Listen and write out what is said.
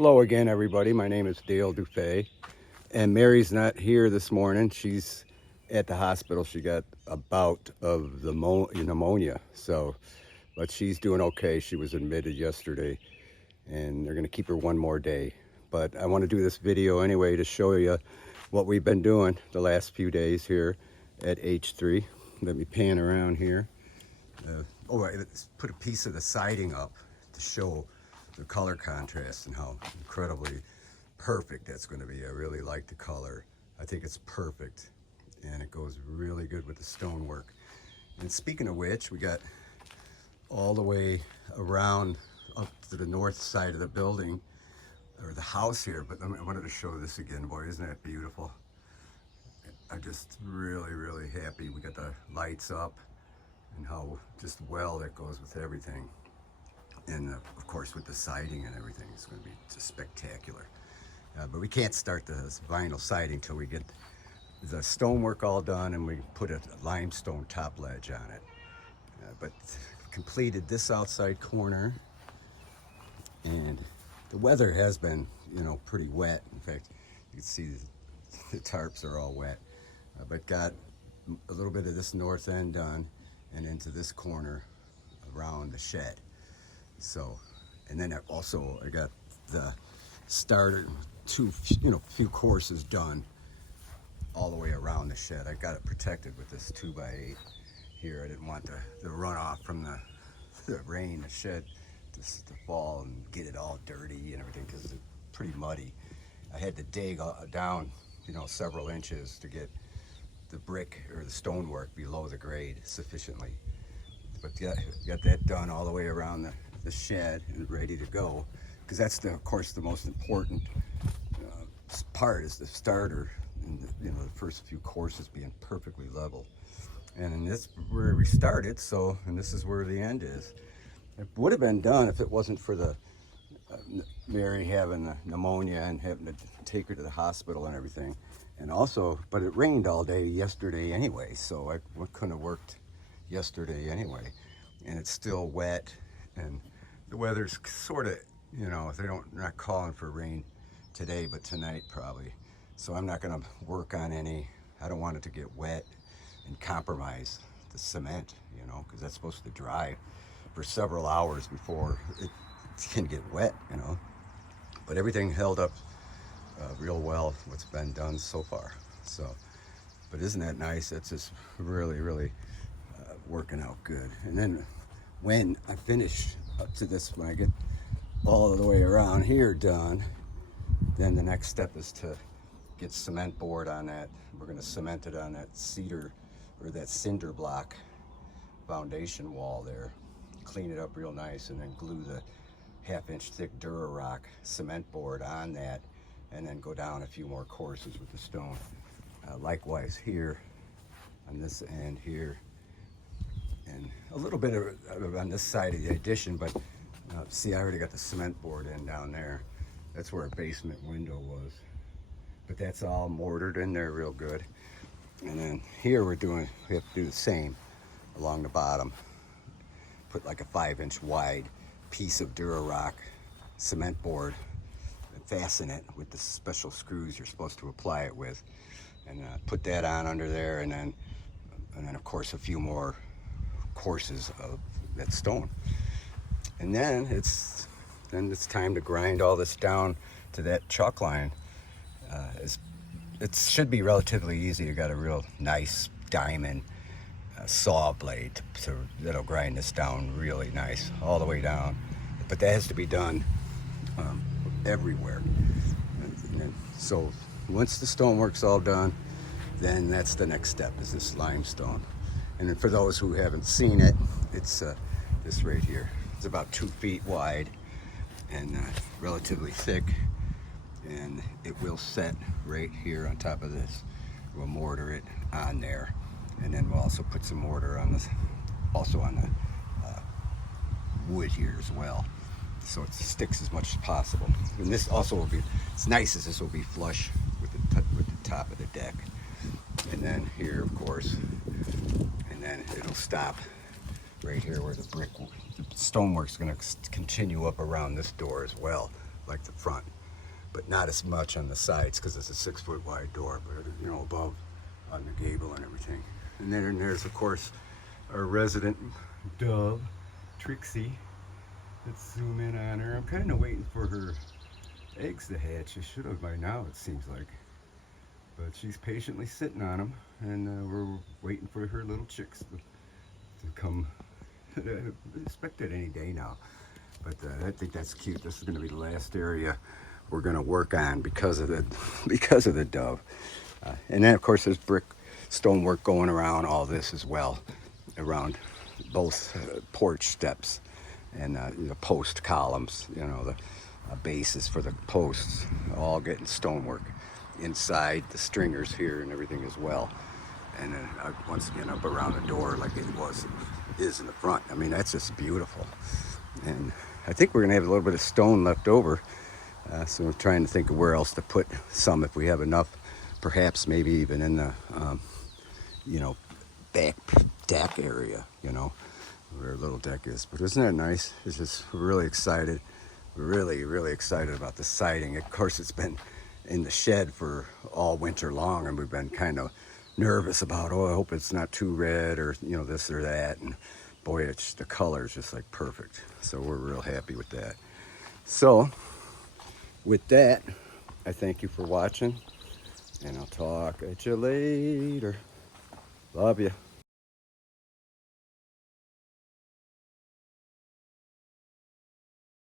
Hello again, everybody. My name is Dale Dufay, and Mary's not here this morning. She's at the hospital. She got a bout of the pneumonia, but she's doing okay. She was admitted yesterday, and they're going to keep her one more day. But I want to do this video anyway to show you what we've been doing the last few days here at H3. Let me pan around here. Let's put a piece of the siding up to show the color contrast and how incredibly perfect that's going to be. I really like the color. I think it's perfect, and it goes really good with the stonework. And speaking of which, we got all the way around up to the north side of the building, or the house here, but I wanted to show this again. Boy, isn't that beautiful? I'm just really happy. We got the lights up and how just well that goes with everything. And of course with the siding and everything, it's going to be just spectacular. But we can't start the vinyl siding till we get the stonework all done and we put a limestone top ledge on it. But completed this outside corner, and the weather has been, pretty wet. In fact, you can see the tarps are all wet. But got a little bit of this north end done and into this corner around the shed. So, and then I got the starter few courses done all the way around the shed. I got it protected with this 2x8 here. I didn't want the runoff from the rain, the shed, to fall and get it all dirty and everything, because it's pretty muddy. I had to dig down, several inches to get the brick or the stonework below the grade sufficiently. But yeah, got that done all the way around the shed and ready to go, because that's of course the most important part, is the starter and the first few courses being perfectly level. And this where we started, and this is where the end is. It would have been done if it wasn't for the Mary having the pneumonia and having to take her to the hospital and everything. And also, but it rained all day yesterday anyway, so I couldn't have worked yesterday anyway. And it's still wet, and the weather's sort of, they're not calling for rain today, but tonight probably. So I'm not going to work on any. I don't want it to get wet and compromise the cement, because that's supposed to dry for several hours before it can get wet, But everything held up real well, what's been done so far. So, but isn't that nice? It's just really working out good. And then when I finish up to this, when I get all the way around here done, then the next step is to get cement board on that. We're going to cement it on that cedar or that cinder block foundation wall there, clean it up real nice, and then glue the 1/2-inch thick Durarock cement board on that, and then go down a few more courses with the stone. Likewise here on this end here, and a little bit of on this side of the addition, but see, I already got the cement board in down there. That's where a basement window was, but that's all mortared in there real good. And then here we have to do the same along the bottom. Put like a 5-inch wide piece of Durarock cement board and fasten it with the special screws you're supposed to apply it with, and put that on under there, and then of course a few more courses of that stone. And then it's time to grind all this down to that chalk line. It should be relatively easy. You got a real nice diamond saw blade that'll grind this down really nice all the way down. But that has to be done everywhere. And so once the stonework's all done, then that's the next step, is this limestone. And then for those who haven't seen it, it's this right here. It's about 2 feet wide and relatively thick, and it will set right here on top of this. We'll mortar it on there, and then we'll also put some mortar on this, also on the wood here as well, so it sticks as much as possible. And this also will be, it's nice as this will be flush with the top of the deck. And then here, of course, and then it'll stop right here where the stonework's going to continue up around this door as well, like the front, but not as much on the sides because it's a 6-foot wide door, but you know, above on the gable and everything. And then there's of course our resident dove, Trixie. Let's zoom in on her. I'm kind of waiting for her eggs to hatch. I should have by now, it seems like. But she's patiently sitting on them, and we're waiting for her little chicks to come. I expect it any day now. But I think that's cute. This is going to be the last area we're going to work on because of the dove. And then of course there's brick stonework going around all this as well, around both porch steps and the post columns, you know, the bases for the posts, all getting stonework inside the stringers here and everything as well. And then once again up around the door like it is in the front. I mean, that's just beautiful. And I think we're gonna have a little bit of stone left over, so we're trying to think of where else to put some if we have enough, perhaps maybe even in the you know, back deck area, you know, where a little deck is. But isn't that nice? It's just really excited, really excited about the siding. Of course, it's been in the shed for all winter long, and we've been kind of nervous about, oh, I hope it's not too red or, you know, this or that. And boy, it's the color is just like perfect. So we're real happy with that. So with that, I thank you for watching, and I'll talk at you later. Love you.